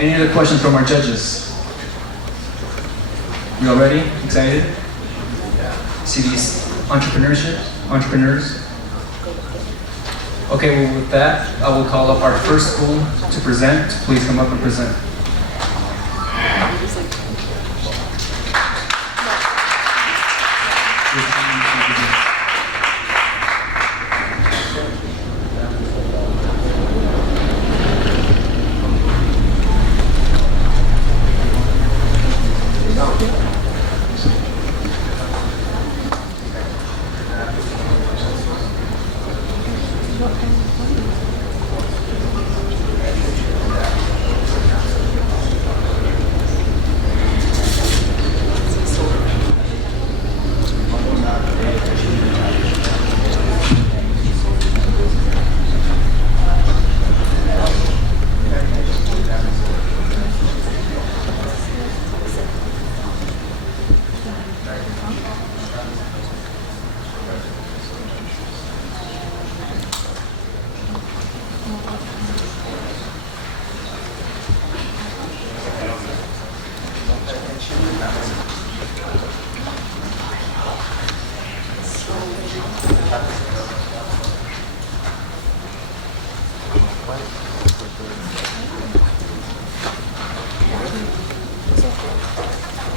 Any other questions from our judges? You all ready? Excited? See these entrepreneurs? Okay, well with that, I will call up our first school to present. Please come up and present.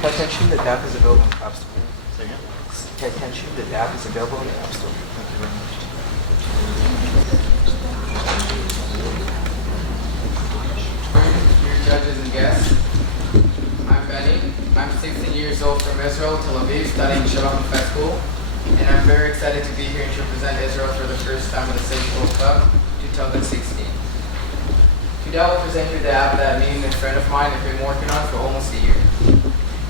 Pay attention, the app is available in the App Store. Pay attention, the app is available in the App Store. Thank you very much. Dear judges and guests, I'm Benny. I'm 16 years old from Israel, Tel Aviv, studying Shalom Fest School, and I'm very excited to be here and to represent Israel for the first time at the State World Cup 2016. Today I will present you the app that me and a friend of mine have been working on for almost a year.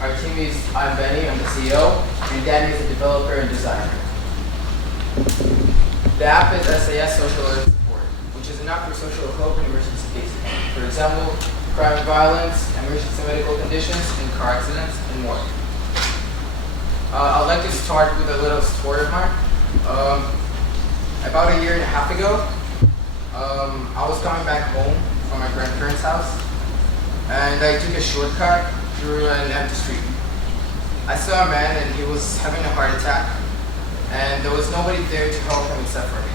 Our team is, I'm Benny, I'm the CEO, and Danny is the developer and designer. The app is SAS Social Alert Support, which is an app for social help in emergency cases. For example, crime and violence, emergency medical conditions, and car accidents, and more. I'd like to start with a little story of mine. About a year and a half ago, I was coming back home from my grandparents' house, and I took a shortcut through an empty street. I saw a man and he was having a heart attack, and there was nobody there to help him except for me.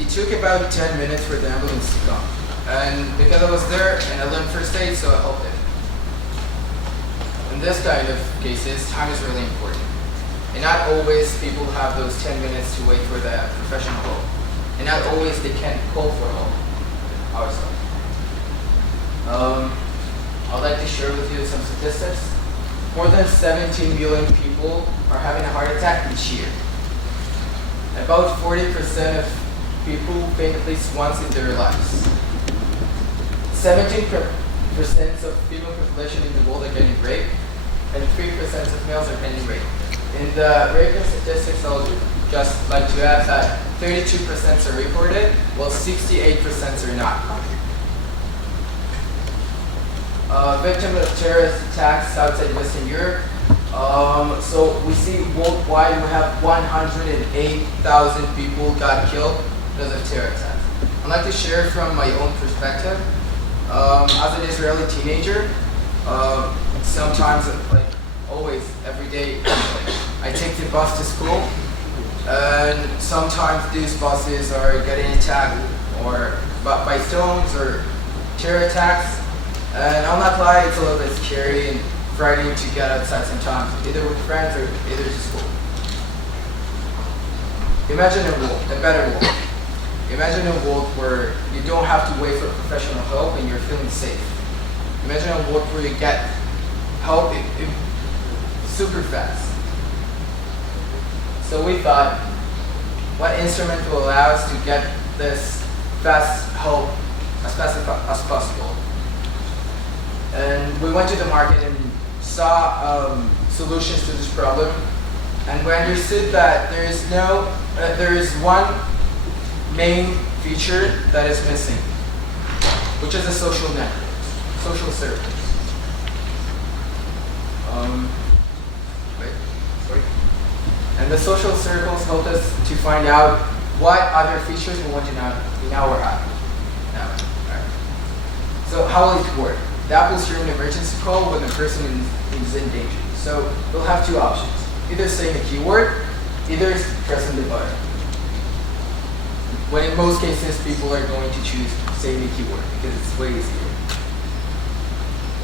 It took about 10 minutes for the ambulance to come, and because I was there and I learned first aid, so I helped him. In this kind of cases, time is really important. And not always people have those 10 minutes to wait for the professional help. And not always they can call for help ourselves. I'd like to share with you some statistics. More than 17 million people are having a heart attack each year. About 40% of people faint at least once in their lives. 17% of female population in the world are getting raped, and 3% of males are getting raped. In the raping statistics, I would just like to add that 32% are reported, while 68% are not. Victims of terrorist attacks outside Western Europe. So we see worldwide we have 108,000 people got killed because of terror attacks. I'd like to share from my own perspective. As an Israeli teenager, sometimes, like always, every day, actually, I take the bus to school, and sometimes these buses are getting attacked or by stones or terror attacks. And I'll not lie, it's a little bit scary and frightening to get outside sometimes, either with friends or either to school. Imagine a better world. Imagine a world where you don't have to wait for professional help and you're feeling safe. Imagine a world where you get help super fast. So we thought, what instrument will allow us to get this fast help as fast as possible? And we went to the market and saw solutions to this problem, and we understood that there is one main feature that is missing, which is a social network, social circles. And the social circles helped us to find out what other features we want to know in our app. So how will it work? The app will hear an emergency call when the person is in danger. So we'll have two options. Either saying a keyword, either pressing the button. When in most cases, people are going to choose saying the keyword because it's way easier.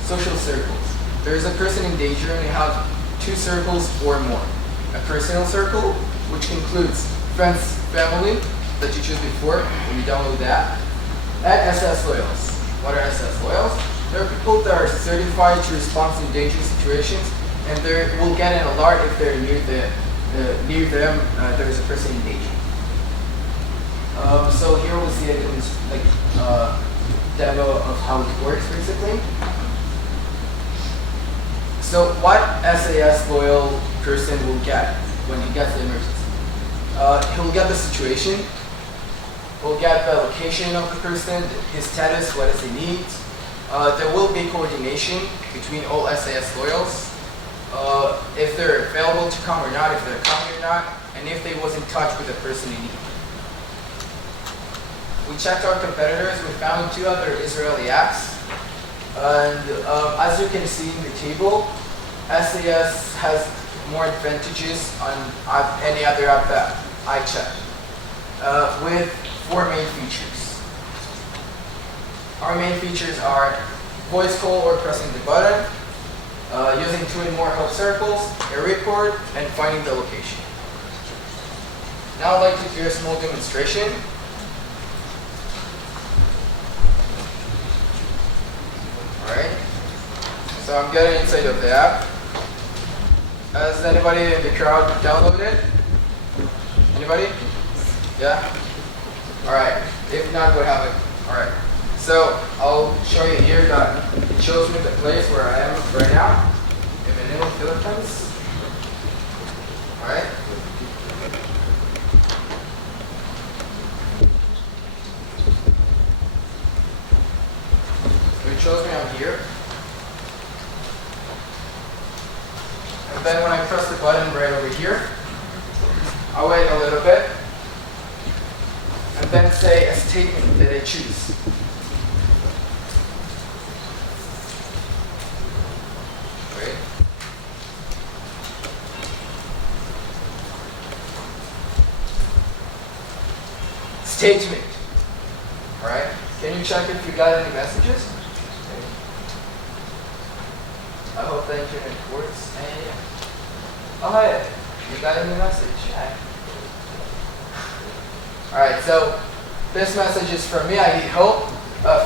Social circles. There is a person in danger and you have two circles or more. A personal circle, which includes friends, family, that you choose before when you download the app, and SS loyals. What are SS loyals? There are people that are certified to respond to dangerous situations, and they will get an alert if they're near them. There is a person in danger. So here we'll see a demo of how it works, basically. So what SAS loyal person will get when he gets the emergency? He'll get the situation. We'll get the location of the person, his status, what does he need. There will be coordination between all SAS loyals. If they're available to come or not, if they're coming or not, and if they was in touch with the person in need. We checked our competitors. We found 2 other Israeli apps. And as you can see in the table, SAS has more advantages on any other app that I checked. With 4 main features. Our main features are voice call or pressing the button, using 2 and more help circles, a record, and finding the location. Now I'd like to do a small demonstration. Alright, so I'm getting inside of the app. Has anybody in the crowd downloaded it? Anybody? Yeah? Alright, if not, what happened? Alright, so I'll show you here that it shows me the place where I am right now, in Manila, Philippines. Alright. So it shows me I'm here. And then when I press the button right over here, I'll wait a little bit. And then say a statement that I choose. Great. Statement. Alright. Can you check if you got any messages? I hope the internet works. Oh, hi. You got any message? Hi. Alright, so this message is from me. I need help.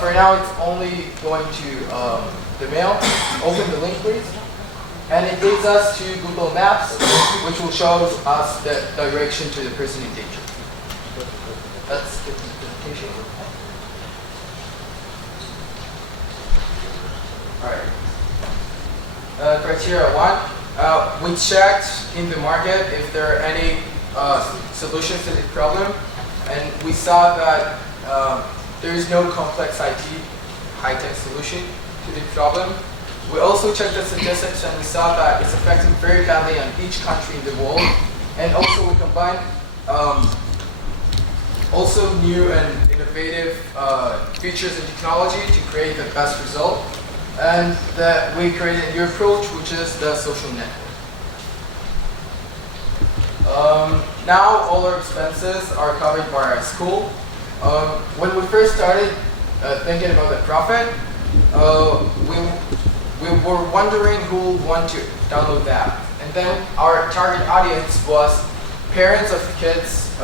For now, it's only going to the mail. Open the link, please. And it leads us to Google Maps, which will show us the direction to the person in danger. That's the presentation. Alright. Criteria 1. We checked in the market if there are any solutions to the problem. And we saw that there is no complex IT, high-tech solution to the problem. We also checked the statistics and we saw that it's affecting very badly on each country in the world. And also we combined also new and innovative features and technology to create the best result. And that we created a new approach, which is the social network. Now all our expenses are covered by our school. When we first started thinking about the profit, we were wondering who would want to download the app. And then our target audience was parents of kids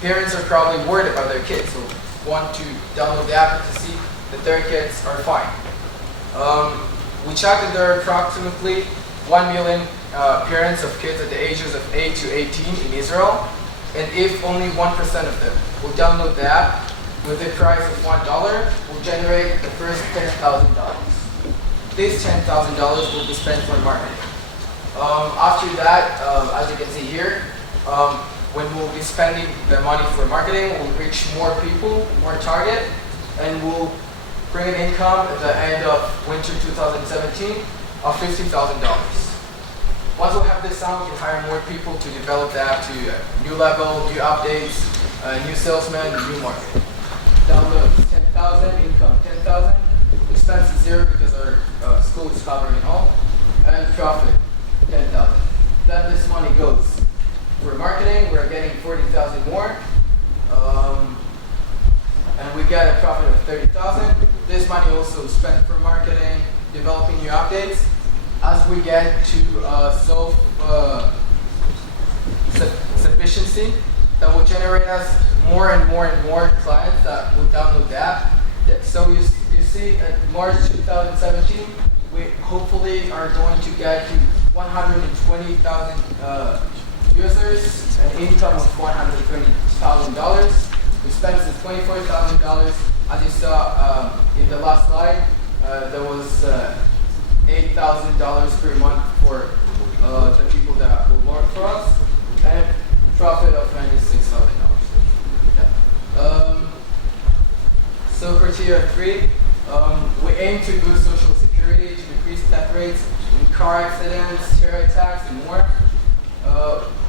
parents are probably worried about their kids, so want to download the app to see that their kids are fine. We checked that there are approximately 1 million parents of kids at the ages of 8 to 18 in Israel, and if only 1% of them will download the app with the price of $1, will generate the first $10,000. This $10,000 will be spent for marketing. After that, as you can see here, when we'll be spending the money for marketing, we'll reach more people, more target, and we'll bring an income at the end of winter 2017 of $50,000. Once we have this done, we can hire more people to develop the app to a new level, new updates, new salesmen, new marketing. Download 10,000. 100,000, income 10,000, expenses 0 because our school is covering all, and profit 10,000. Then this money goes for marketing. We're getting 40,000 more, and we get a profit of 30,000. This money also spent for marketing, developing new updates. As we get to self-sufficiency, that will generate us more and more and more clients that will download the app. So you see, at March 2017, we hopefully are going to get to 120,000 users, an income of $120,000. Expenses $24,000. As you saw in the last slide, there was $8,000 per month for the people that will work for us, and profit of $96,000. Yeah. So criteria 3, we aim to boost social security, to decrease death rates in car accidents, terror attacks, and more.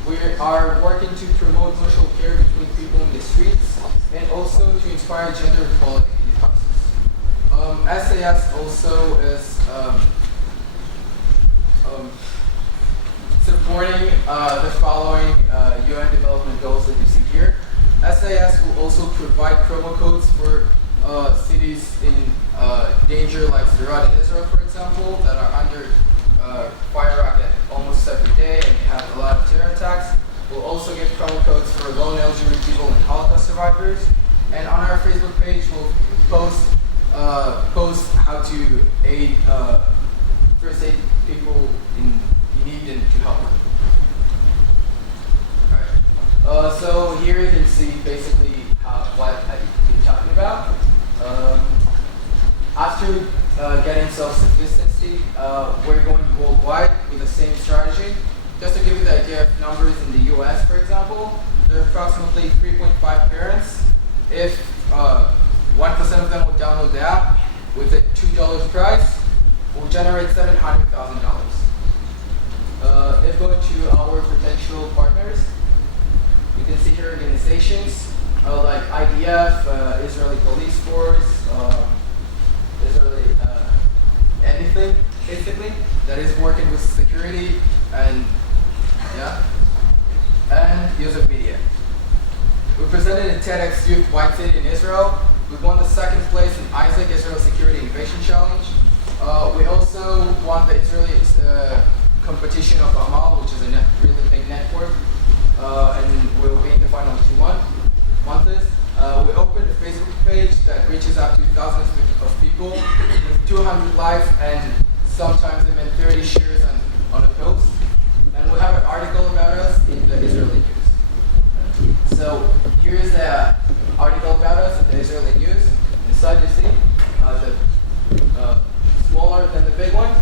We are working to promote social care between people in the streets, and also to inspire gender equality in the process. SAS also is supporting the following UN development goals that you see here. SAS will also provide promo codes for cities in danger, like Sderot in Israel, for example, that are under fire rocket almost every day and have a lot of terror attacks. We'll also give promo codes for lone elderly people and Holocaust survivors. And on our Facebook page, we'll post how to aid first aid people in need and to help them. Alright. So here you can see basically what I've been talking about. After getting self-sufficiency, we're going worldwide with the same strategy. Just to give you the idea of numbers in the US, for example, there are approximately 3.5 parents. If 1% of them will download the app with a $2 price, will generate $700,000. If going to our potential partners, you can see here organizations like IDF, Israeli Police Force, Israeli anything basically that is working with security and use of media. We presented in TEDx Youth White City in Israel. We won the 2nd place in Isaac Israel Security Innovation Challenge. We also won the Israeli competition of Amal, which is a really big network, and we'll be in the final 2 months. We opened a Facebook page that reaches up to thousands of people with 200 likes and sometimes even 30 shares on a post. And we have an article about us in the Israeli news. So here's the article about us in the Israeli news. Inside you see the smaller than the big one.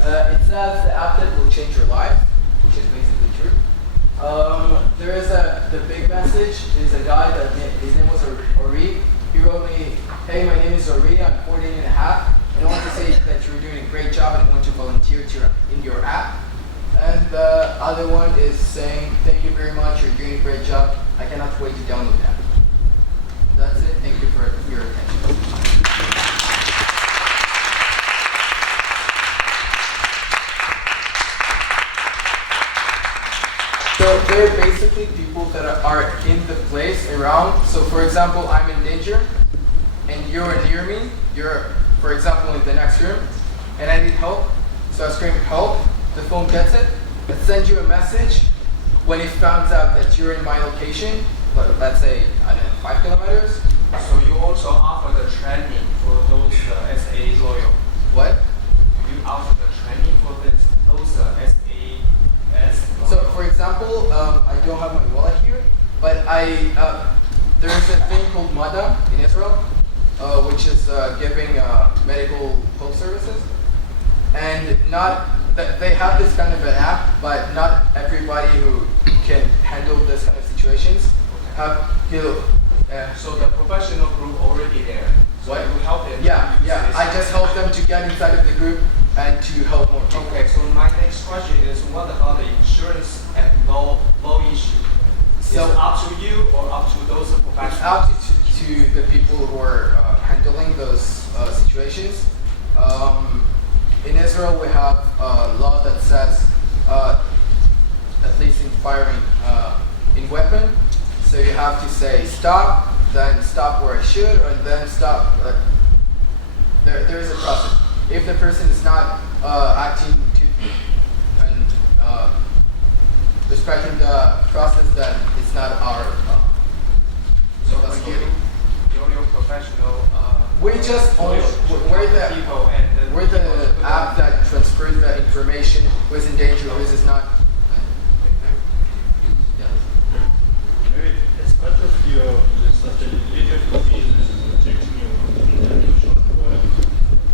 It says the app that will change your life, which is basically true. There is the big message. There's a guy that his name was Ori. He wrote me, "Hey, my name is Ori. I'm 14 and a half, and I want to say that you're doing a great job and I want to volunteer in your app." And the other one is saying, "Thank you very much. You're doing a great job. I cannot wait to download that." That's it. Thank you for your attention. So they're basically people that are in the place around. So for example, I'm in danger and you're near me. You're, for example, in the next room and I need help. So I scream help, the phone gets it. It sends you a message when it finds out that you're in my location, let's say, I don't know, 5 kilometers. So you also offer the training for those SA loyal. What? Do you offer the training for those SAS loyal? So, for example, I don't have my wallet here, but there is a thing called Komanda in Israel, which is giving medical health services, and they have this kind of an app, but not everybody who can handle this kind of situations have. So the professional group already there. So What? you help them. Yeah. This. I just help them to get inside of the group and to help more people. Okay. So my next question is, what about the insurance and law issue? So is it up to you or up to those it's professionals? up to the people who are handling handling those situations. In Israel, we have a law that says, at least in firing in weapon, so you have to say stop, then stop where I should, or then stop. There is a process. If the person is not acting to and respecting the process, then it's not our So responsibility. you're professional. We just only we're the people and we're the app that transfers the information who's in danger, who is not. Yeah. Maybe as part of your sustainability for business and protecting your intellectual work,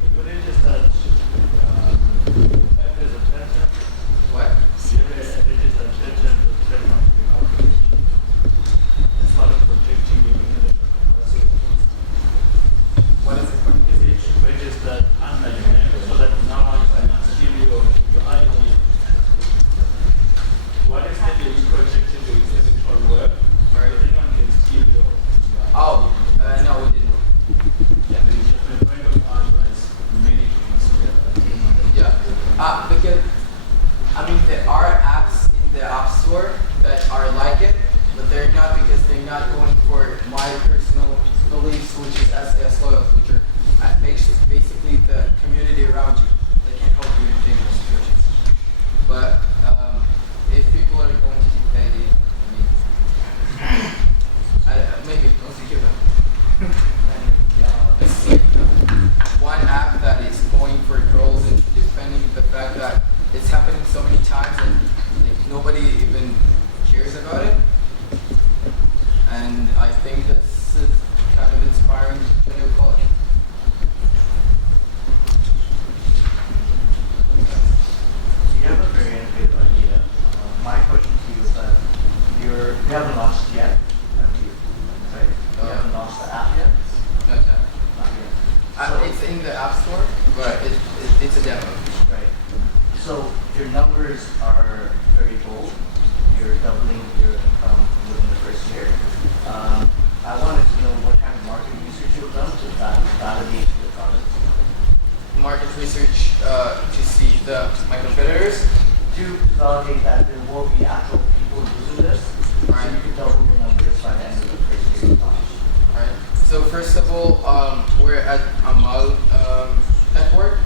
you registered as a patent. What? You registered patent or trademark the application as part of protecting your intellectual property. What is it? Is it registered under your name so that no one can steal your IP? To what extent are you protecting your intellectual work? Or anyone can steal your IP? Oh, no, we didn't. Yeah, there is just a kind of advice many to consider. Yeah. Because I mean there are apps in the App Store that are like it, but they're not because they're not going for my personal beliefs, which is SAS loyal, which are makes basically the community around you. They can help you in dangerous situations. But if people are going to I mean, maybe don't give them. Let's see. One app that is going for girls and defending the fact that it's happening so many times and like, nobody even cares about it. And I think this is kind of inspiring to new college. You have a very innovative idea. My question to you is that you haven't launched yet, have you? Right? You haven't launched the app yet? No, no. Not yet. It's in the App Store, but it's a demo. Right. So your numbers are very bold. You're doubling your income within the first year. I wanted to know what kind of market research you've done to validate your product. Market research to see my competitors. To validate that there will be actual people using this, so Right. you can double your numbers by the end of the first year of launch. Alright. So first of all, we're at Amal Network,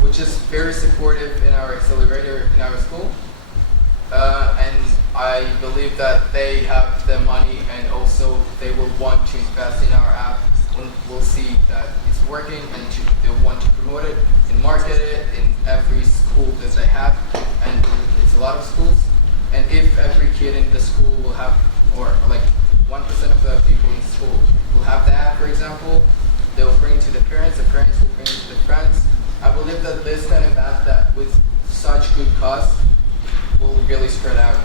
which is very supportive in our accelerator in our school. And I believe that they have the money and also they will want to invest in our app when we'll see that it's working and they'll want to promote it and market it in every school that they have. And it's a lot of schools. And if every kid in the school will have, or like 1% of the people in school will have the app, for example, they will bring it to the parents will bring it to the friends. I believe that this kind of app that with such good cost will really spread out,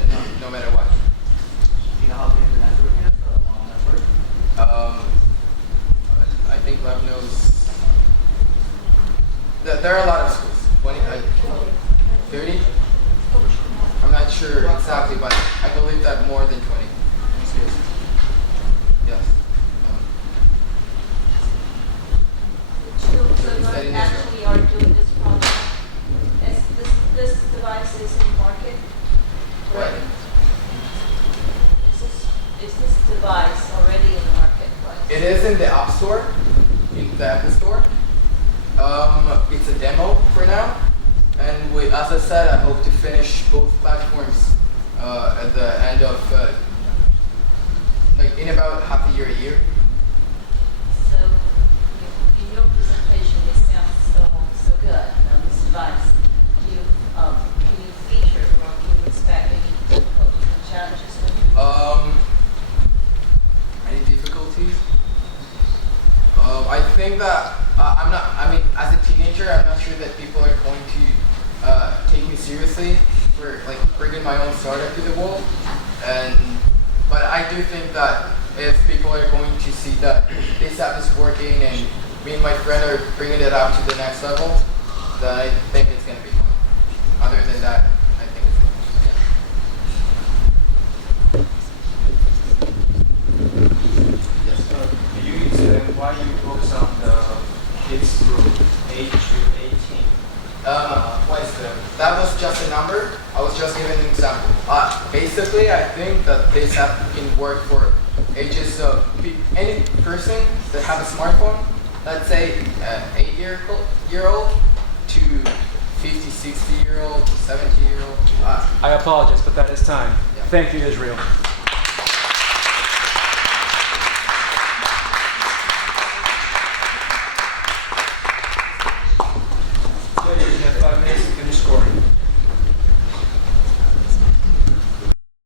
and no matter what. Do you know how big the network is, the Amal network? I think Lab knows. There are a lot of schools. 20, 30? I'm not sure exactly, but I believe that more than 20 schools. Yes. Children actually are doing this project. This device is in market, Right. correct? Is this device already in the marketplace? It is in the App Store, in the Apple Store. It's a demo for now, and as I said, I hope to finish both platforms at the end of, like in about half a year. So, in your presentation, it sounds so good on this device. Can you feature or can you expect any difficulties and challenges? Any difficulties? I think that as a teenager, I'm not sure that people are going to take me seriously for like bringing my own startup to the world. But I do think that if people are going to see that this app is working and me and my friend are bringing it up to the next level, then I think it's going to be fun. Other than that, I think it's Can you explain why you focus just a number. I was just giving an example. Basically, I think that this app can work for ages of any person that have a smartphone. Let's say 8-year-old to 50, 60-year-old, 70-year-old. I apologize, but that is time. Yeah. Thank you, Israel.